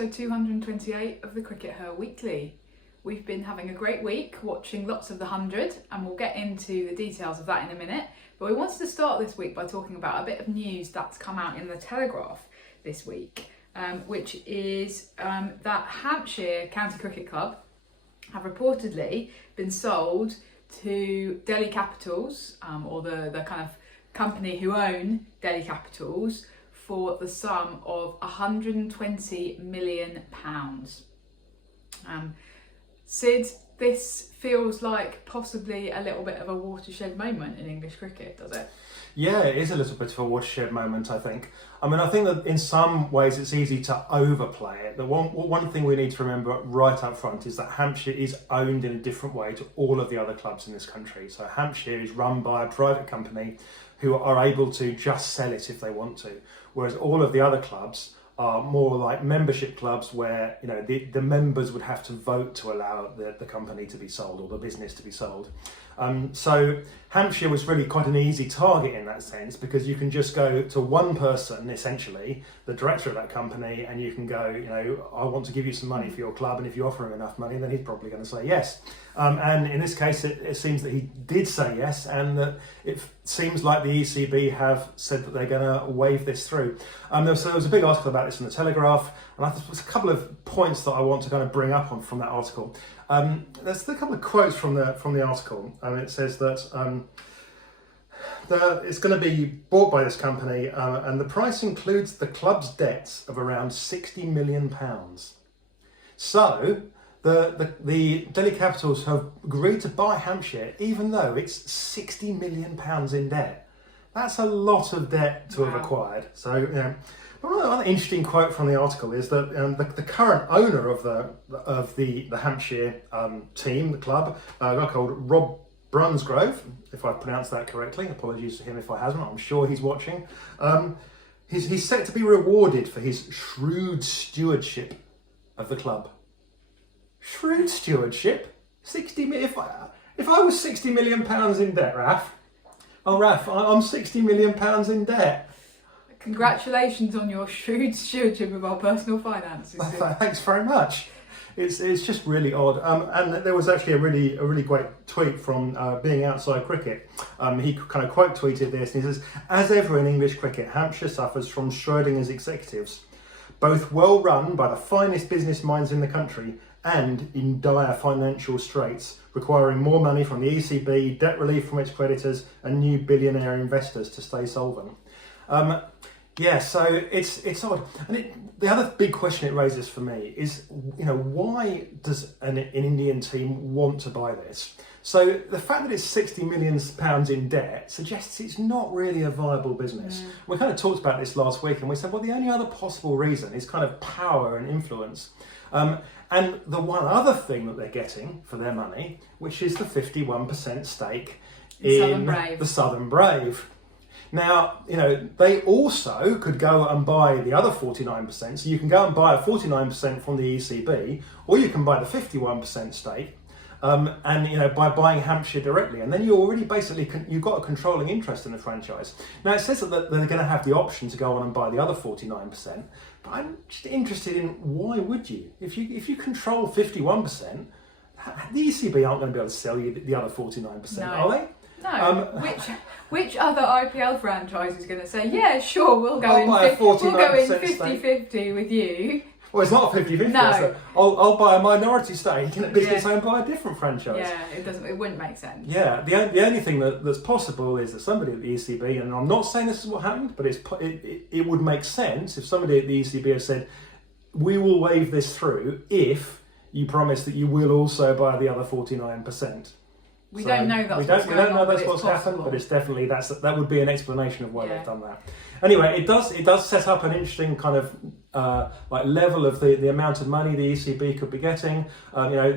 episode 228 of the CRICKETher Weekly. We've been having a great week watching lots of the 100 and we'll get into the details of that in a minute. But we wanted to start this week by talking about a bit of news that's come out in the Telegraph this week, which is that Hampshire County Cricket Club have reportedly been sold to Delhi Capitals, or the kind of company who own Delhi Capitals, for the sum of £120 million. Sid, this feels like possibly a little bit of a watershed moment in English cricket, does it? Yeah, it is a little bit of a watershed moment, I think. I think that in some ways it's easy to overplay it. The one thing we need to remember right up front is that Hampshire is owned in a different way to all of the other clubs in this country. So Hampshire is run by a private company who are able to just sell it if they want to, whereas all of the other clubs are more like membership clubs where the members would have to vote to allow the company to be sold or the business to be sold. So Hampshire was really quite an easy target in that sense, because you can just go to one person, essentially, the director of that company, and you can go, I want to give you some money for your club, and if you offer him enough money, then he's probably going to say yes. And in this case, it seems that he did say yes, and that it seems like the ECB have said that they're going to wave this through. There was a big article about this in the Telegraph, and there's a couple of points that I want to kind of bring up from that article. There's a couple of quotes from the article. It says that it's going to be bought by this company, and the price includes the club's debts of around £60 million. So the Delhi Capitals have agreed to buy Hampshire, even though it's £60 million in debt. That's a lot of debt to have acquired. So, another interesting quote from the article is that the current owner of the Hampshire team, the club, a guy called Rob Brunsgrove, if I pronounced that correctly, apologies to him if I haven't, I'm sure he's watching. He's set to be rewarded for his shrewd stewardship of the club. Shrewd stewardship? 60 million. If I was £60 million in debt, Raf, I'm £60 million in debt. Congratulations on your shrewd stewardship of our personal finances. Thanks very much. It's just really odd. And there was actually a really great tweet from Being Outside Cricket. He kind of quote tweeted this, and he says, "As ever in English cricket, Hampshire suffers from Schrodinger's executives, both well run by the finest business minds in the country and in dire financial straits, requiring more money from the ECB, debt relief from its creditors, and new billionaire investors to stay solvent." So it's odd. And the other big question it raises for me is, why does an Indian team want to buy this? So the fact that it's £60 million in debt suggests it's not really a viable business. We kind of talked about this last week, and we said, well, the only other possible reason is kind of power and influence. And the one other thing that they're getting for their money, which is the 51% stake in the Southern Brave. Now, they also could go and buy the other 49%. So you can go and buy a 49% from the ECB, or you can buy the 51% stake, by buying Hampshire directly. And then you already you've got a controlling interest in the franchise. Now, it says that they're going to have the option to go on and buy the other 49%. But I'm just interested in, why would you? If you control 51%, the ECB aren't going to be able to sell you the other 49%, are they? No. Which other IPL franchise is going to say, yeah, sure, we'll go in 50-50 with you? Well, it's not 50-50. No. I'll buy a minority stake in a business owned by a different franchise. Yeah, it wouldn't make sense. Yeah, the only thing that's possible is that somebody at the ECB, and I'm not saying this is what happened, but it would make sense if somebody at the ECB has said, we will wave this through if you promise that you will also buy the other 49%. We don't know that's what's happened, but it's definitely that would be an explanation of why they've done that. Anyway, it does set up an interesting kind of level of the amount of money the ECB could be getting.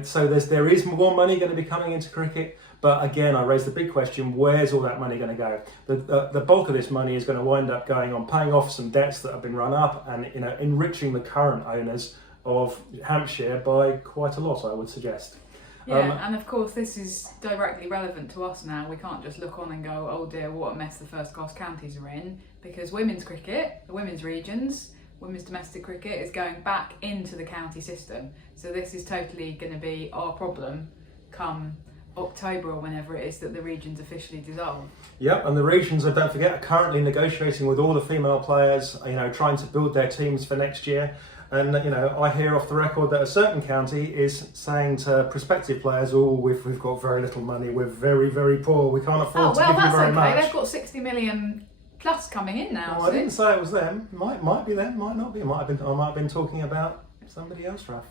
So there is more money going to be coming into cricket, but again, I raise the big question: where's all that money going to go? The bulk of this money is going to wind up going on paying off some debts that have been run up, and enriching the current owners of Hampshire by quite a lot, I would suggest. Yeah, and of course this is directly relevant to us now. We can't just look on and go, oh dear, what a mess the first class counties are in, because women's cricket, the women's regions, women's domestic cricket is going back into the county system. So this is totally going to be our problem come October or whenever it is that the regions officially dissolve. Yep, and the regions, don't forget, are currently negotiating with all the female players, trying to build their teams for next year. And, I hear off the record that a certain county is saying to prospective players, we've got very little money, we're very, very poor, we can't afford to give you very much. They've got 60 million plus coming in now. Well, I didn't say it was them. Might be them, might not be. I might have been talking about somebody else, Raf.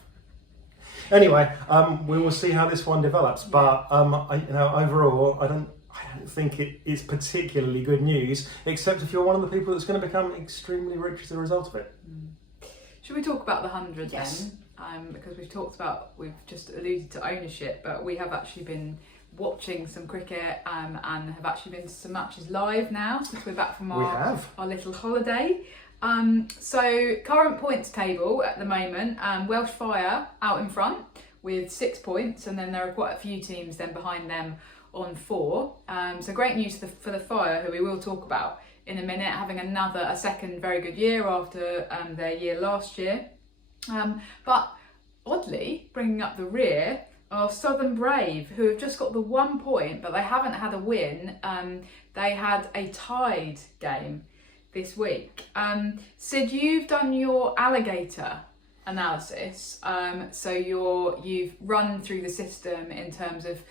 Anyway, we will see how this one develops. But overall, I don't think it is particularly good news, except if you're one of the people that's going to become extremely rich as a result of it. Should we talk about the 100 Yes. then? Because we've just alluded to ownership, but we have actually been watching some cricket and have actually been to some matches live now since we're back from our little holiday. So current points table at the moment, Welsh Fire out in front with 6 points, and then there are quite a few teams then behind them on 4. So great news for the Fire, who we will talk about in a minute, having a second very good year after their year last year. But oddly, bringing up the rear are Southern Brave, who have just got the 1 point, but they haven't had a win. They had a tied game this week. Sid, you've done your alligator analysis. So you've run through the system in terms of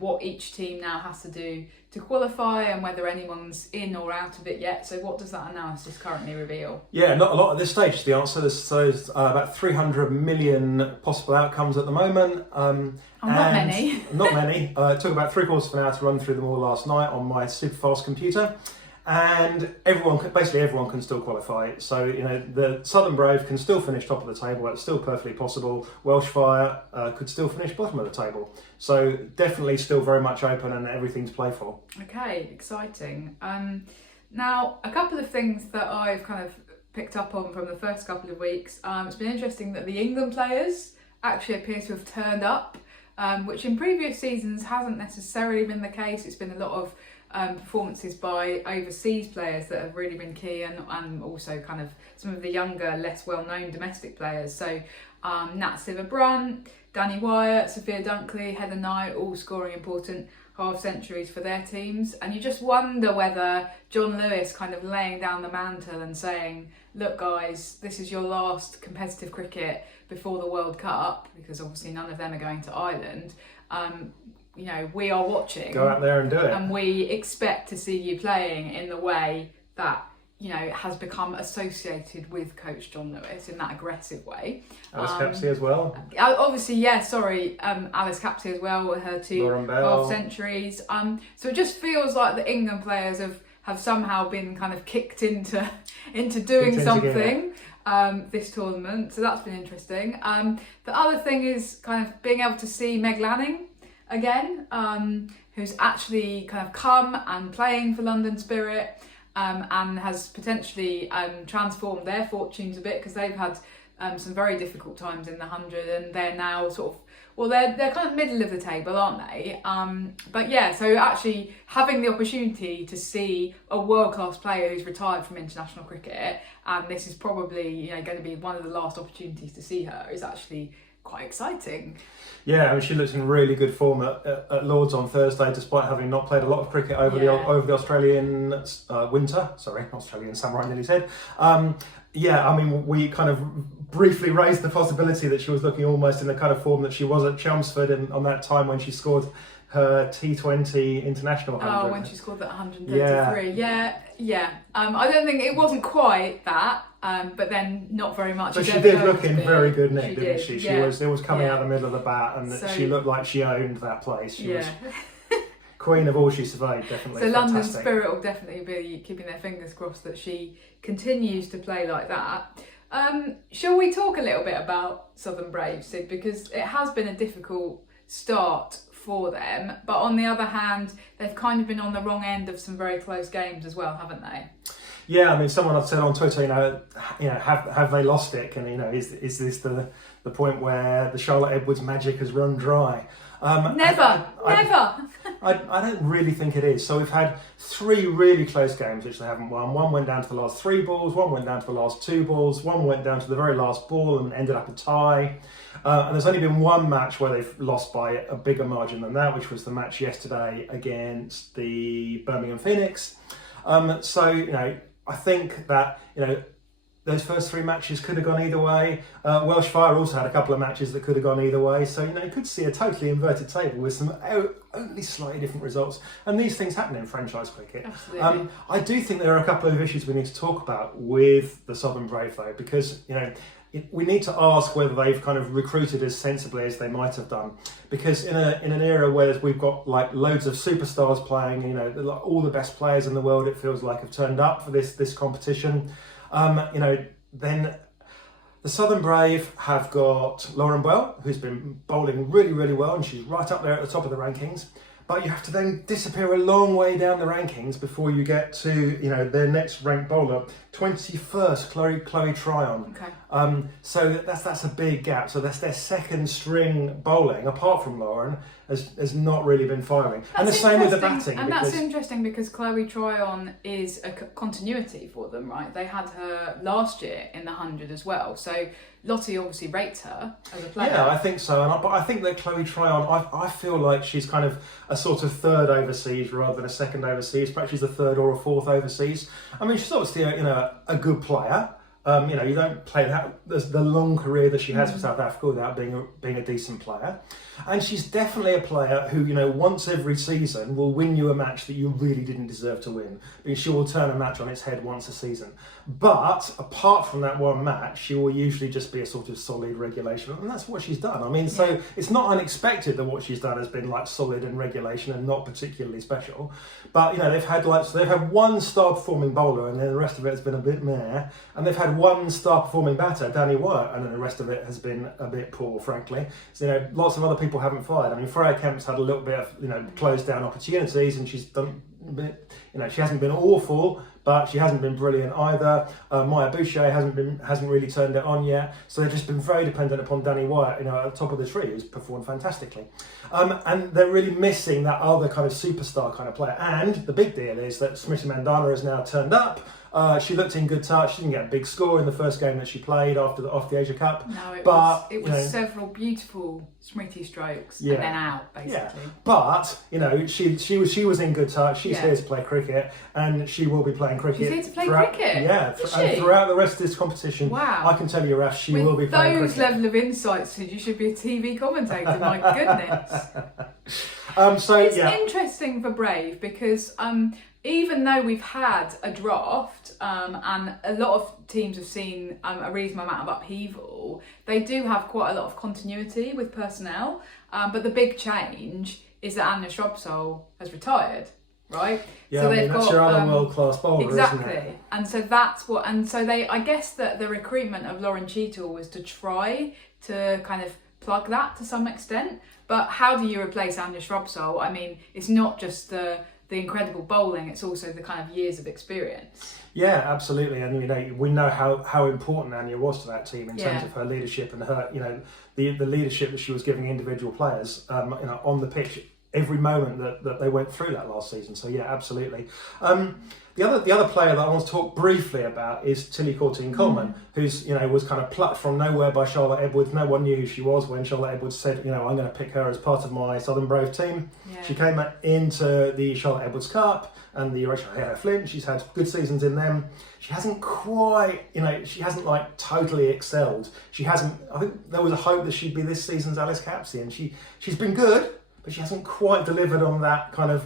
what each team now has to do to qualify and whether anyone's in or out of it yet. So what does that analysis currently reveal? Yeah, not a lot at this stage is the answer. There's about 300 million possible outcomes at the moment. Not many. Not many. It took about 3/4 of an hour to run through them all last night on my super fast computer. And everyone can still qualify. So, the Southern Brave can still finish top of the table. That's still perfectly possible. Welsh Fire could still finish bottom of the table. So definitely still very much open and everything to play for. Okay, exciting. Now, a couple of things that I've kind of picked up on from the first couple of weeks. It's been interesting that the England players actually appear to have turned up, which in previous seasons hasn't necessarily been the case. It's been a lot of performances by overseas players that have really been key, and also kind of some of the younger, less well-known domestic players. So Nat Sciver-Brunt, Danny Wyatt, Sophia Dunkley, Heather Knight, all scoring important half centuries for their teams. And you just wonder whether John Lewis kind of laying down the mantle and saying, look guys, this is your last competitive cricket before the World Cup, because obviously none of them are going to Ireland. We are watching. Go out there and do it. And we expect to see you playing in the way that, has become associated with Coach John Lewis in that aggressive way. Alice Capsey as well. Obviously, Alice Capsey as well with her 2 half centuries. So it just feels like the England players have somehow been kind of kicked into doing something this tournament. So that's been interesting. The other thing is kind of being able to see Meg Lanning again, who's actually kind of come and playing for London Spirit, and has potentially transformed their fortunes a bit, because they've had some very difficult times in the 100, and they're now they're kind of middle of the table, aren't they? But yeah, so actually having the opportunity to see a world-class player who's retired from international cricket, and this is probably going to be one of the last opportunities to see her, is actually quite exciting. Yeah, she looks in really good form at Lords on Thursday, despite having not played a lot of cricket over the Australian winter. Sorry, Australian summer, I nearly said. We kind of briefly raised the possibility that she was looking almost in the kind of form that she was at Chelmsford on that time when she scored her T20 international 100. Oh, when she scored that 133. Yeah. I don't think it wasn't quite that. But then not very much. But she did look in very good nick, didn't she? It was coming out the middle of the bat, and she looked like she owned that place. She was queen of all she surveyed, definitely. So London Spirit will definitely be keeping their fingers crossed that she continues to play like that. Shall we talk a little bit about Southern Brave, Sid? Because it has been a difficult start for them, but on the other hand, they've kind of been on the wrong end of some very close games as well, haven't they? Yeah, I mean, someone had said on Twitter, have they lost it? And is this the point where the Charlotte Edwards magic has run dry? Never. I don't really think it is. So we've had 3 really close games which they haven't won. One went down to the last 3 balls, one went down to the last 2 balls, one went down to the very last ball and ended up a tie. And there's only been one match where they've lost by a bigger margin than that, which was the match yesterday against the Birmingham Phoenix. So, I think that, those first 3 matches could have gone either way. Welsh Fire also had a couple of matches that could have gone either way. So, you could see a totally inverted table with some only slightly different results. And these things happen in franchise cricket. Absolutely. I do think there are a couple of issues we need to talk about with the Southern Brave, though, because, we need to ask whether they've kind of recruited as sensibly as they might have done. Because in an era where we've got like loads of superstars playing, all the best players in the world, it feels like, have turned up for this competition. Then the Southern Brave have got Lauren Bell, who's been bowling really, really well, and she's right up there at the top of the rankings. But you have to then disappear a long way down the rankings before you get to, their next ranked bowler, 21st, Chloe Tryon. Okay. So that's a big gap. So that's their second string bowling, apart from Lauren, has not really been firing. And the same with the batting. And that's interesting because Chloe Tryon is a continuity for them, right? They had her last year in the 100 as well. So Lottie obviously rates her as a player. Yeah, I think so. But I think that Chloe Tryon, I feel like she's kind of a sort of third overseas rather than a second overseas. Perhaps she's a third or a fourth overseas. I mean, she's obviously a good player. You don't play the long career that she has for South Africa without being a decent player. And she's definitely a player who, once every season will win you a match that you really didn't deserve to win. Because she will turn a match on its head once a season. But apart from that one match, she will usually just be a sort of solid regulation. And that's what she's done. I mean, so it's not unexpected that what she's done has been like solid and regulation and not particularly special. But, they've had one star performing bowler and then the rest of it has been a bit meh. And they've had one star performing batter, Danny Wyatt, and then the rest of it has been a bit poor, frankly. So, lots of other people haven't fired. I mean, Freya Kemp's had a little bit of, closed down opportunities and she's done a bit, she hasn't been awful, but she hasn't been brilliant either. Maya Boucher hasn't really turned it on yet. So they've just been very dependent upon Danny Wyatt, at the top of the tree, who's performed fantastically. And they're really missing that other kind of superstar kind of player. And the big deal is that Smriti Mandhana has now turned up. She looked in good touch. She didn't get a big score in the first game that she played off the Asia Cup. No, it was several beautiful Smriti strokes and then out, basically. Yeah. But she was in good touch. She's here to play cricket, and she will be playing cricket. She's here to play cricket. Yeah, and throughout the rest of this competition. Wow. I can tell you, Raf, she will be playing cricket. With those level of insights, you should be a TV commentator. My goodness. It's interesting for Brave because even though we've had a draft and a lot of teams have seen a reasonable amount of upheaval, they do have quite a lot of continuity with personnel. But the big change is that Anya Shrubsole has retired, right? Yeah, so that's your other world-class bowler, exactly. Isn't it? And so that's what. And so I guess that the recruitment of Lauren Cheadle was to try to kind of plug that to some extent. But how do you replace Anya Shrubsole? I mean, it's not just the incredible bowling, it's also the kind of years of experience. Yeah, absolutely. And we know how important Anya was to that team in terms of her leadership and her the leadership that she was giving individual players on the pitch every moment that they went through that last season. So yeah, absolutely. The other player that I want to talk briefly about is Tilly Courtine-Coleman, who's was kind of plucked from nowhere by Charlotte Edwards. No one knew who she was when Charlotte Edwards said, I'm going to pick her as part of my Southern Brave team. Yeah. She came into the Charlotte Edwards Cup and the Rachel Hare Flint. She's had good seasons in them. She hasn't quite, she hasn't like totally excelled. I think there was a hope that she'd be this season's Alice Capsey, and she's been good, but she hasn't quite delivered on that kind of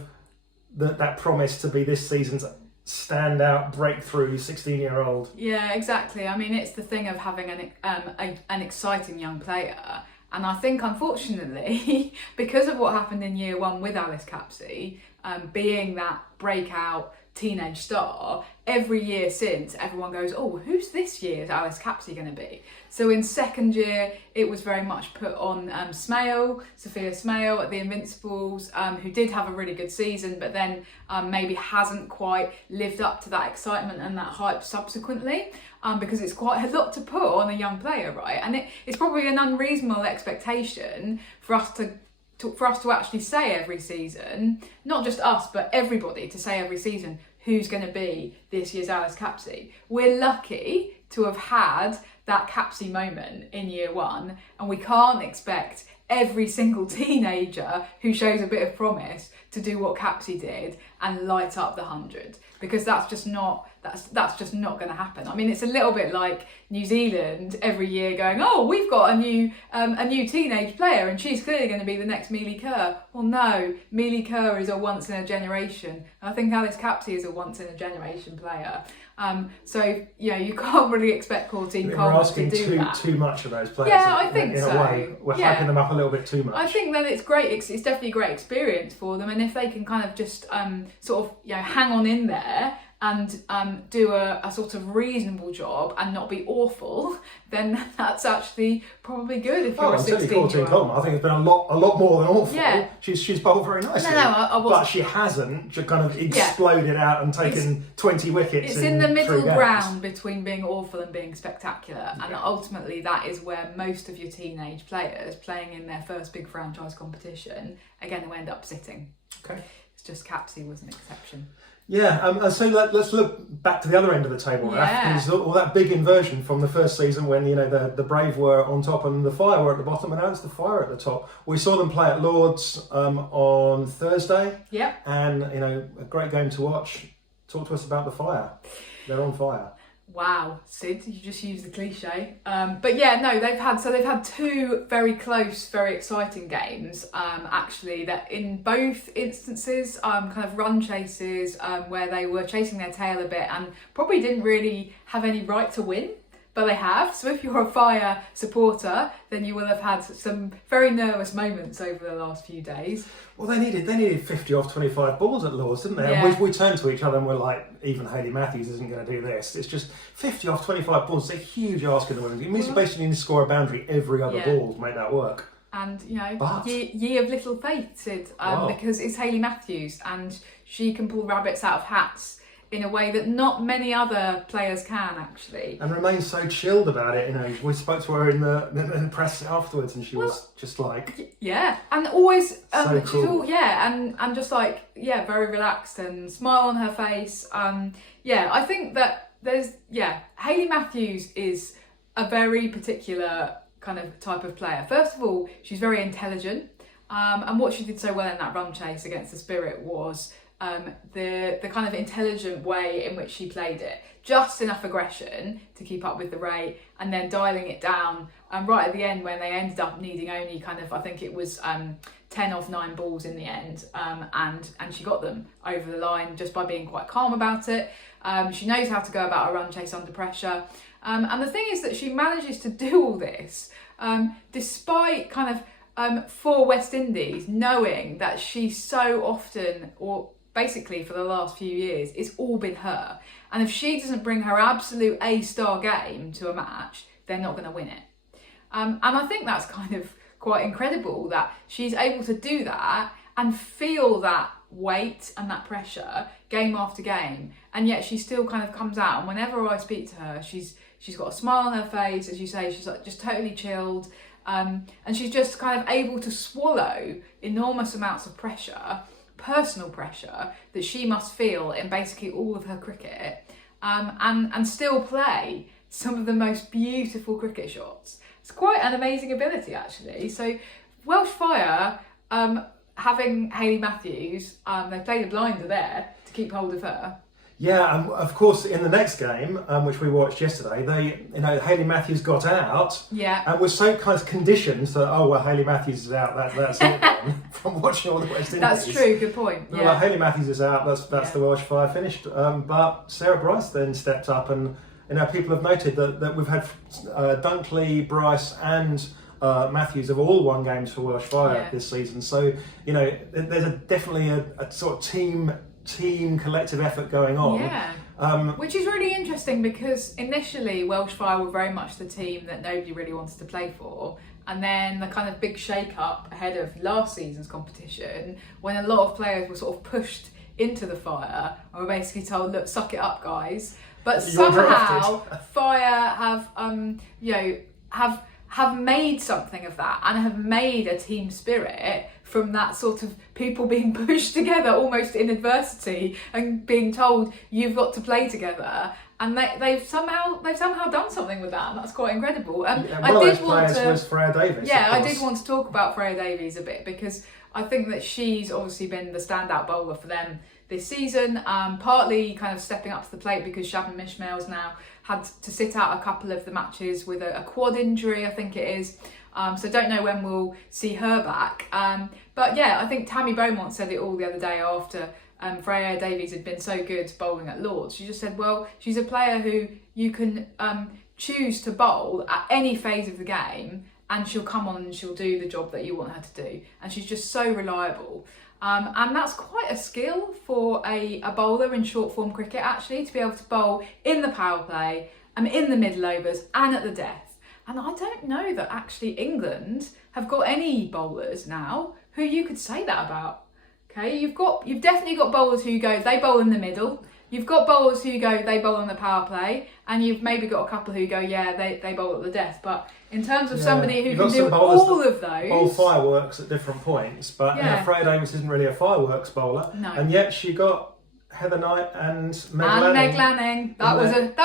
that promise to be this season's standout breakthrough 16-year-old. Yeah, exactly. I mean, it's the thing of having an exciting young player, and I think unfortunately because of what happened in year one with Alice Capsey, being that breakout teenage star, every year since everyone goes, oh, who's this year's Alice Capsey going to be? So in second year it was very much put on Sophia Smale at the Invincibles, who did have a really good season but then maybe hasn't quite lived up to that excitement and that hype subsequently, because it's quite a lot to put on a young player, right? And it's probably an unreasonable expectation for us to for us to actually say every season, not just us, but everybody to say every season who's going to be this year's Alice Capsey. We're lucky to have had that Capsey moment in year one, and we can't expect every single teenager who shows a bit of promise to do what Capsey did and light up the 100, because that's just not going to happen. I mean, it's a little bit like New Zealand every year going, oh, we've got a new teenage player and she's clearly going to be the next Mealy Kerr. Well, no, Mealy Kerr is a once in a generation. I think Alice Capsey is a once in a generation player. So you can't really expect 14 Coleman to do that. Too much of those players. Yeah, I think in so. a way, we're hyping them up a little bit too much. I think that it's great. It's definitely a great experience for them, and if they can kind of just sort of hang on in there and do a sort of reasonable job and not be awful, then that's actually probably good if you're a 16-year-old. Coleman, I think it's been a lot more than awful. Yeah. She's bowled very nicely. I wasn't. But she hasn't just kind of exploded out and taken 20 wickets. It's in the middle ground between being awful and being spectacular, and ultimately that is where most of your teenage players playing in their first big franchise competition are going to end up sitting. Okay. It's just Capsey was an exception. Yeah, so let's look back to the other end of the table, Raf, because all that big inversion from the first season when the Brave were on top and the Fire were at the bottom, and now it's the Fire at the top. We saw them play at Lord's on Thursday. Yep. And a great game to watch. Talk to us about the Fire. They're on fire. Wow, Sid, you just used the cliche. But yeah, no, they've had two very close, very exciting games. Actually, that in both instances, kind of run chases where they were chasing their tail a bit and probably didn't really have any right to win. But they have. So if you're a Fire supporter, then you will have had some very nervous moments over the last few days. Well, they needed 50 off 25 balls at Lord's, didn't they? Yeah. And we turned to each other and we're like, even Hayley Matthews isn't going to do this. It's just 50 off 25 balls. It's a huge ask in the women's. It means you basically need to score a boundary every other ball to make that work. And, ye of little faith, Sid, because it's Hayley Matthews and she can pull rabbits out of hats in a way that not many other players can, actually. And remains so chilled about it. We spoke to her in the press afterwards and she was just like... Yeah, and always... so cool. And just like, very relaxed and smile on her face. I think that Hayley Matthews is a very particular kind of type of player. First of all, she's very intelligent. And what she did so well in that run chase against the Spirit was... the kind of intelligent way in which she played it, just enough aggression to keep up with the rate, and then dialing it down right at the end when they ended up needing only kind of, I think it was 10 off 9 balls in the end, and she got them over the line just by being quite calm about it. She knows how to go about a run chase under pressure, and the thing is that she manages to do all this despite kind of for West Indies knowing that she so often, or basically for the last few years, it's all been her. And if she doesn't bring her absolute A-star game to a match, they're not going to win it. And I think that's kind of quite incredible that she's able to do that and feel that weight and that pressure game after game. And yet she still kind of comes out. And whenever I speak to her, she's got a smile on her face, as you say, she's like just totally chilled. And she's just kind of able to swallow enormous amounts of pressure, personal pressure, that she must feel in basically all of her cricket, and still play some of the most beautiful cricket shots. It's quite an amazing ability, actually. So Welsh Fire, having Hayley Matthews, they played a blinder there to keep hold of her. Yeah, and of course, in the next game, which we watched yesterday, Hayley Matthews got out, and was so kind of conditioned that Hayley Matthews is out. That's it then, from watching all the West Indies. That's true. Good point. Yeah, like, Hayley Matthews is out. That's the Welsh Fire finished. But Sarah Bryce then stepped up, and people have noted that we've had Dunkley, Bryce, and Matthews have all won games for Welsh Fire this season. So there's definitely a sort of team collective effort going on, which is really interesting, because initially Welsh Fire were very much the team that nobody really wanted to play for, and then the kind of big shake up ahead of last season's competition when a lot of players were sort of pushed into the Fire and were basically told, look, suck it up guys, but somehow Fire have made something of that and have made a team spirit from that sort of people being pushed together almost in adversity and being told you've got to play together. And they've somehow done something with that, and that's quite incredible. One of those players was Freya Davies. Yeah, I did want to talk about Freya Davies a bit, because I think that she's obviously been the standout bowler for them this season, partly kind of stepping up to the plate because Shabnam Ismail's now had to sit out a couple of the matches with a quad injury, I think it is. So don't know when we'll see her back. But yeah, I think Tammy Beaumont said it all the other day after Freya Davies had been so good bowling at Lords. She just said, well, she's a player who you can choose to bowl at any phase of the game, and she'll come on and she'll do the job that you want her to do. And she's just so reliable. And that's quite a skill for a bowler in short form cricket, actually, to be able to bowl in the power play, in the middle overs and at the death. And I don't know that actually England have got any bowlers now who you could say that about. Okay, you've definitely got bowlers who go, they bowl in the middle. You've got bowlers who go, they bowl on the power play, and you've maybe got a couple who go, yeah, they bowl at the death. But in terms of somebody who can do all of those, bowl fireworks at different points. But Freya Davies isn't really a fireworks bowler, and yet she got Heather Knight and Meg Lanning. That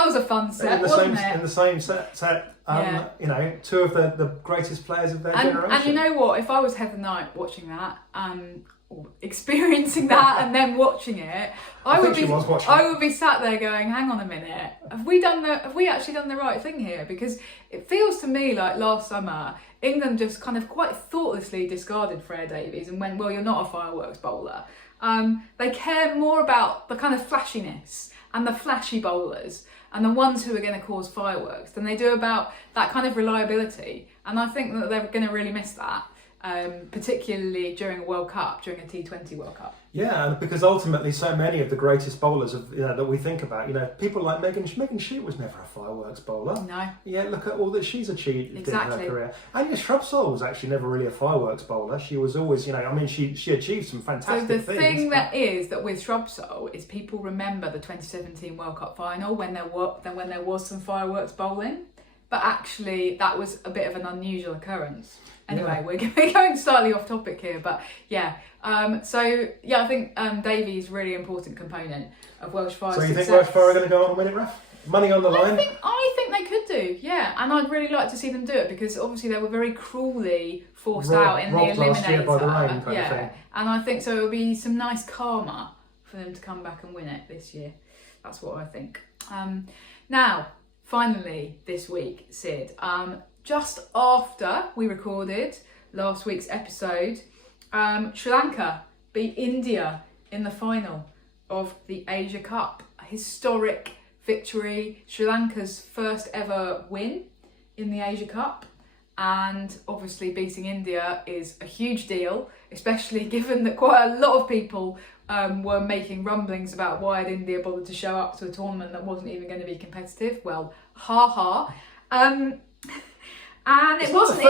was a fun set, wasn't it? In the same set. You know, two of the greatest players of their generation. And you know what? If I was Heather Knight watching that, experiencing that and then watching it, I would be sat there going, hang on a minute, have we actually done the right thing here? Because it feels to me like last summer England just kind of quite thoughtlessly discarded Freya Davies and went, well, you're not a fireworks bowler. They care more about the kind of flashiness and the flashy bowlers and the ones who are going to cause fireworks than they do about that kind of reliability. And I think that they're going to really miss that. Particularly during a World Cup, during a T20 World Cup. Yeah, because ultimately so many of the greatest bowlers that we think about, people like Megan Sheet was never a fireworks bowler. No. Yeah, look at all that she's achieved in her career. Anya Shrubsole was actually never really a fireworks bowler. She was always, she achieved some fantastic things. So the thing that with Shrubsole is people remember the 2017 World Cup final when there was some fireworks bowling, but actually that was a bit of an unusual occurrence. Anyway, we're going slightly off topic here, but I think Davies is a really important component of Welsh Fire's success. So you think success. Welsh Fire are going to go on and win it, Raf? Money on the line? I think they could do, yeah, and I'd really like to see them do it because obviously they were very cruelly forced out in the eliminator. Last year by the rain kind of thing. And I think so. It'll be some nice karma for them to come back and win it this year. That's what I think. Now, finally, this week, Sid. Just after we recorded last week's episode, Sri Lanka beat India in the final of the Asia Cup. A historic victory, Sri Lanka's first ever win in the Asia Cup. And obviously beating India is a huge deal, especially given that quite a lot of people were making rumblings about why had India bothered to show up to a tournament that wasn't even going to be competitive. Well, ha. And it wasn't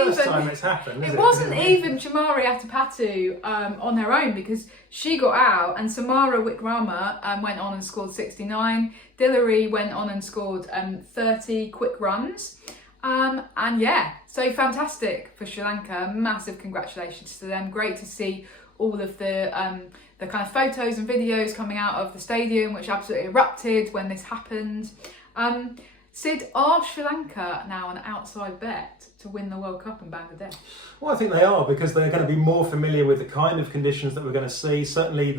even Chamari Atapatu on her own, because she got out and Samara Wickrama went on and scored 69. Dillery went on and scored 30 quick runs. So fantastic for Sri Lanka. Massive congratulations to them. Great to see all of the kind of photos and videos coming out of the stadium, which absolutely erupted when this happened. Sid, are Sri Lanka now an outside bet to win the World Cup in Bangladesh? Well, I think they are, because they're going to be more familiar with the kind of conditions that we're going to see. Certainly,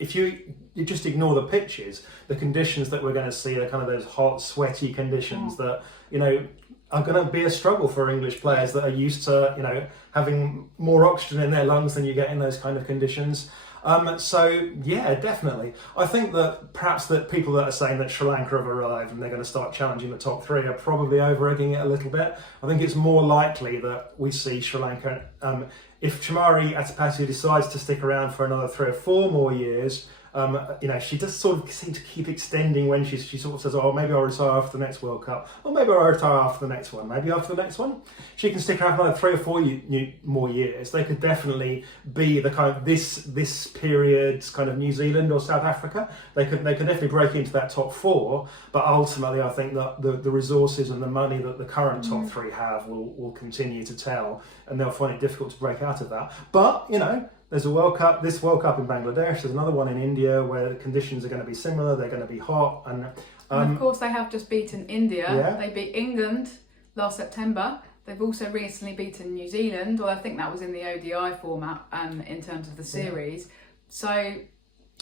if you just ignore the pitches, the conditions that we're going to see are kind of those hot, sweaty conditions that, are going to be a struggle for English players that are used to, having more oxygen in their lungs than you get in those kind of conditions. Definitely. I think that perhaps that people that are saying that Sri Lanka have arrived and they're going to start challenging the top three are probably over-egging it a little bit. I think it's more likely that we see Sri Lanka, if Chamari Atapatu decides to stick around for another 3 or 4 more years, She does sort of seem to keep extending when she sort of says, oh, maybe I'll retire after the next World Cup, or maybe I'll retire after the next one, maybe after the next one. She can stick around for another 3 or 4 more years. They could definitely be the kind of this period's kind of New Zealand or South Africa. They could definitely break into that top 4, but ultimately I think that the resources and the money that the current top 3 have will continue to tell, and they'll find it difficult to break out of that. But, there's a World Cup, this World Cup in Bangladesh, there's another one in India where the conditions are going to be similar, they're going to be hot. And of course they have just beaten India. Yeah. They beat England last September. They've also recently beaten New Zealand, or I think that was in the ODI format in terms of the series. So...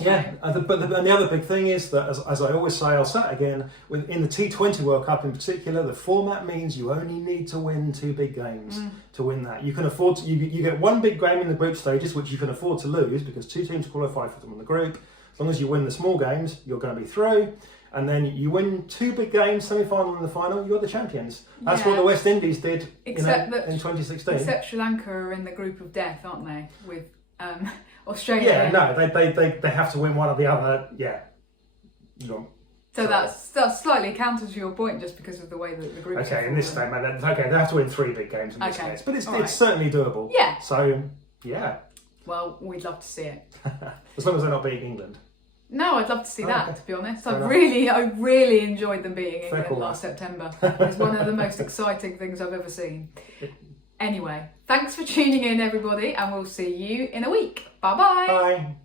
Yeah, and the other big thing is that, as I always say, I'll say it again, in the T20 World Cup in particular, the format means you only need to win 2 big games to win that. You can afford to, you get 1 big game in the group stages, which you can afford to lose because 2 teams qualify for them in the group. As long as you win the small games, you're going to be through. And then you win 2 big games, semi-final and the final, you're the champions. That's what the West Indies did in 2016. Except Sri Lanka are in the group of death, aren't they? With Australia. Yeah, no, they have to win one or the other. Yeah. So that's slightly counter to your point, just because of the way that the group. Okay, in this time, they have to win 3 big games in this case, but it's certainly doable. Yeah. So yeah. Well, we'd love to see it. As long as they're not beating England. No, I'd love to see that. To be honest, I really enjoyed them beating England last September. It was one of the most exciting things I've ever seen. Anyway, thanks for tuning in, everybody, and we'll see you in a week. Bye-bye. Bye.